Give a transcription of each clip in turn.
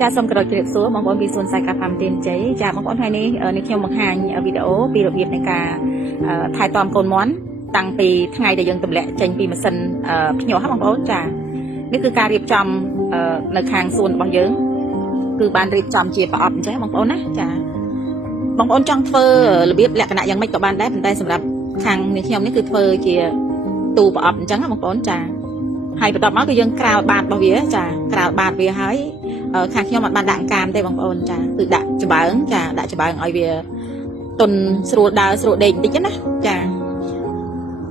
ចាសូមគោរពជម្រាបសួរបងប្អូនពីសួនសាយកាផាំទៀនជ័យចាបងប្អូនថ្ងៃនេះនេះខ្ញុំបង្ហាញវីដេអូពីរបៀបនៃការថែទាំកូនមាន់តាំងពីថ្ងៃដែលយើងទម្លាក់ចេញពីម៉ាស៊ីនភ្ញាស់បងប្អូនចានេះគឺការរៀបចំនៅខាងសួនរបស់យើងគឺបានរៀបចំជាប្រអប់អញ្ចឹងបងប្អូនណាចាបងប្អូនចង់ធ្វើរបៀបលក្ខណៈយ៉ាងម៉េចក៏បានដែរប៉ុន្តែសម្រាប់ខាងនេះខ្ញុំនេះគឺធ្វើជាទូប្រអប់អញ្ចឹងបងប្អូនចាហើយបន្ទាប់មកគឺយើងក្រាលបាតរបស់វាចាក្រាលបាតវាហើយខាងខ្ញុំអត់បានដាក់កាមទេបងប្អូនចាគឺដាក់ច្បើងចាដាក់ច្បើងឲ្យវាទុនស្រួលដើរស្រួលដេកបន្តិចណាចា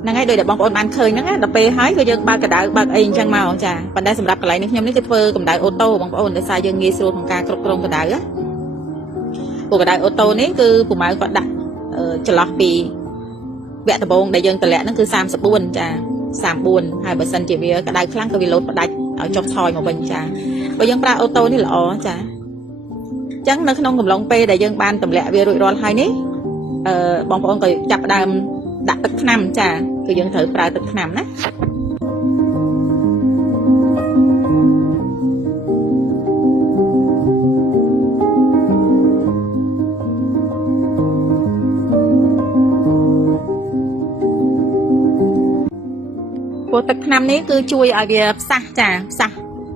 ហ្នឹងហើយដោយតែបងប្អូនបានឃើញហ្នឹងណាដល់ពេលហើយគឺយើងបើកកដៅបើកអីអញ្ចឹងមកចាប៉ុន្តែសម្រាប់កន្លែងនេះខ្ញុំនេះគឺធ្វើកម្ដៅអូតូបងប្អូនដោយសារយើងងាយស្រួលក្នុងការគ្រប់គ្រងកដៅណាពួកកដៅអូតូនេះគឺពូម៉ៅគាត់ដាក់ចន្លោះពីវគ្គដំបូងដែលយើងតម្លាក់ហ្នឹងគឺ34ចា34ហើយបើសិនជាវាកដៅខ្លាំងក៏វាលោតផ្ដាច់ឲ្យចុះថយមកវិញចាបើយើងប្រើអូតូនេះល្អចាអញ្ចឹងនៅក្នុងកំឡុងពេលដែលយើងបានទម្លាក់វារួចរាល់ហើយនេះបងប្អូនក៏ចាប់ផ្ដើមដាក់ទឹកថ្នាំចាគឺយើងត្រូវប្រើទឹកថ្នាំណាព្រោះទឹកថ្នាំនេះគឺជួយឲ្យវាផ្សះចាផ្សះ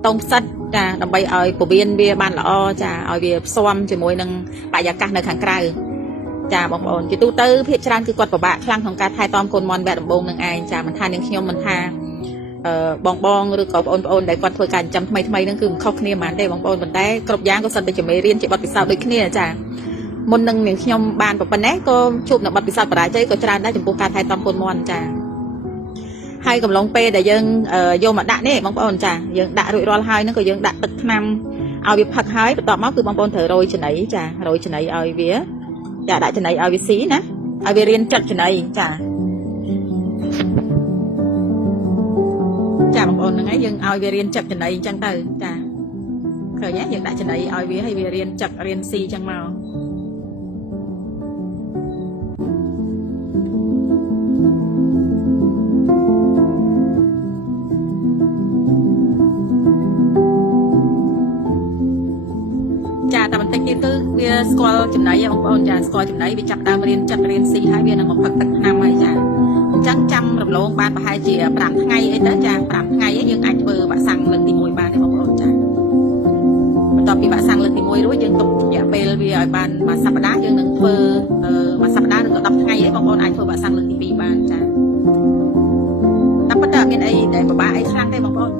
តងផ្សិតចាដើម្បីឲ្យពវៀនវាបានល្អចាឲ្យវាផ្សំជាមួយនឹងបរិយាកាសនៅខាងក្រៅចាបងប្អូនជាទូទៅភាគច្រើនគឺគាត់ពិបាកខ្លាំងក្នុងការថែទាំកូនមាន់វគ្គដំបូងនឹងឯងចាមិនថានាងខ្ញុំមិនថាបងឬក៏បងប្អូនដែលគាត់ធ្វើការចិញ្ចឹមថ្មីហ្នឹងគឺមិនខុសគ្នាហ្មងទេបងប្អូនប៉ុន្តែគ្រប់យ៉ាងក៏សិតតែជាមេរៀនជាបទពិសោធន៍ដូចគ្នាចាមុននឹងនាងខ្ញុំបានប៉ុណ្ណេះក៏ជួបនៅបទពិសោធន៍បរាជ័យក៏ច្រើនដែរចំពោះការថែទាំកូនមាន់ចាហើយកំឡុងពេលដែលយើងយកមកដាក់នេះបងប្អូនចាយើងដាក់រួចរាល់ហើយហ្នឹងក៏យើងដាក់ទឹកថ្នាំឲ្យវាផឹកហើយបន្ទាប់មកគឺបងប្អូនត្រូវរោយចំណីចារោយចំណីឲ្យវាចាដាក់ចំណីឲ្យវាស៊ីណាឲ្យវារៀនចិត្តចំណីចាបងប្អូនហ្នឹងហើយយើងឲ្យវារៀនចិត្តចំណីអញ្ចឹងទៅចាឃើញទេយើងដាក់ចំណីឲ្យវាឲ្យវារៀនចិត្តរៀនស៊ីអញ្ចឹងមកចាតែបន្តិចទៀតគឺវាស្គាល់ចំណីបងប្អូនចាស្គាល់ចំណីវាចាប់ដើមរៀនចិត្តរៀនស៊ីហើយវានឹងមកផឹកទឹកថ្នាំហើយចាអញ្ចឹងចាំរំលងបានប្រហែលជា5ថ្ងៃអីទៅចា5ថ្ងៃយើងអាចធ្វើវ៉ាក់សាំងលើកទី1បានទេបងប្អូនចាបន្ទាប់ពីវ៉ាក់សាំងលើកទី1រួចយើងទុករយៈពេលវាឲ្យបានមួយសប្តាហ៍យើងនឹងធ្វើមួយសប្តាហ៍ឬក៏10ថ្ងៃអីបងប្អូនអាចធ្វើវ៉ាក់សាំងលើកទី2បានចាតែប៉ុន្តែអត់មានអីដែលពិបាកអីខ្លាំងទេបងប្អូន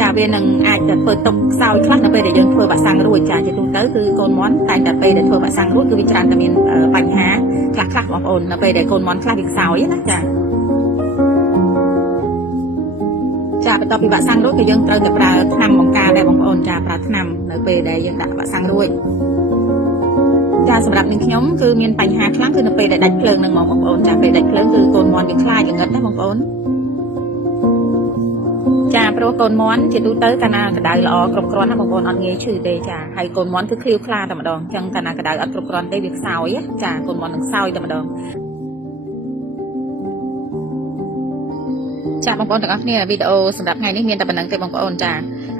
ចាវានឹងអាចទៅធ្វើទុកខ្សោយខ្លះនៅពេលដែលយើងធ្វើវ៉ាក់សាំងរួចចាជាទូទៅគឺកូនមាន់តែតែពេលដែលធ្វើវ៉ាក់សាំងរួចគឺវាច្រើនតែមានបញ្ហាខ្លះបងប្អូននៅពេលដែលកូនមាន់ខ្លះវាខ្សោយណាចាបន្ទាប់ពីវ៉ាក់សាំងរួចគឺយើងត្រូវតែប្រើថ្នាំបង្ការដែរបងប្អូនចាប្រើថ្នាំនៅពេលដែលយើងដាក់វ៉ាក់សាំងរួចចាសម្រាប់នាងខ្ញុំគឺមានបញ្ហាខ្លាំងគឺនៅពេលដែលដាច់ភ្លើងនឹងមកបងប្អូនចាពេលដាច់ភ្លើងគឺកូនមាន់វាខ្លាចល្ងឹតណាបងប្អូនចាព្រោះកូនមាន់ជាទូទៅកាលណាកដៅល្អគ្រប់គ្រាន់ណាបងប្អូនអត់ងាយឈឺទេចាហើយកូនមាន់គឺឃ្លាវខ្លាតែម្ដងអញ្ចឹងកាលណាកដៅអត់គ្រប់គ្រាន់ទេវាខ្សោយចាកូនមាន់នឹងខ្សោយតែម្ដងចាបងប្អូនទាំងអស់គ្នាវីដេអូសម្រាប់ថ្ងៃនេះមានតែប៉ុណ្្នឹងទេបងប្អូនចា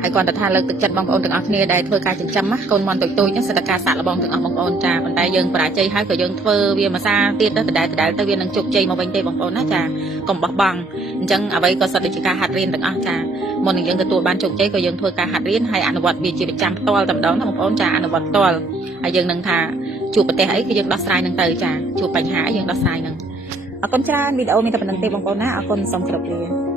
ហើយគាត់ថាលើកទឹកចិត្តបងប្អូនទាំងអស់គ្នាដែលធ្វើការចិញ្ចឹមកូនមាន់តូចៗហ្នឹងសិតតែការសាក់លបងទាំងអស់បងប្អូនចាប៉ុន្តែយើងបរាជ័យហើយក៏យើងធ្វើវាមួយសារទៀតទៅដដែលទៅវានឹងជោគជ័យមកវិញទេបងប្អូនណាចាកុំបោះបង់អញ្ចឹងអ្វីក៏សិតតែជាការហាត់រៀនទាំងអស់ចាមុននឹងយើងទទួលបានជោគជ័យក៏យើងធ្វើការហាត់រៀនហើយអនុវត្តវាជាប្រចាំផ្ទាល់តែម្ដងណាបងប្អូនចាអនុវត្តផ្ទាល់ហើយយើងនឹងថាជួបប្រទេសអីគឺយើងដោះស្រាយនឹងទៅចាជួបបញ្ហាអីយើងដោះស្រាយនឹងអរគុណច្រើនវីដេអូមានតែប៉ុណ្្នឹងទេបងប្អូនណាអរគុណសូមគោរពលា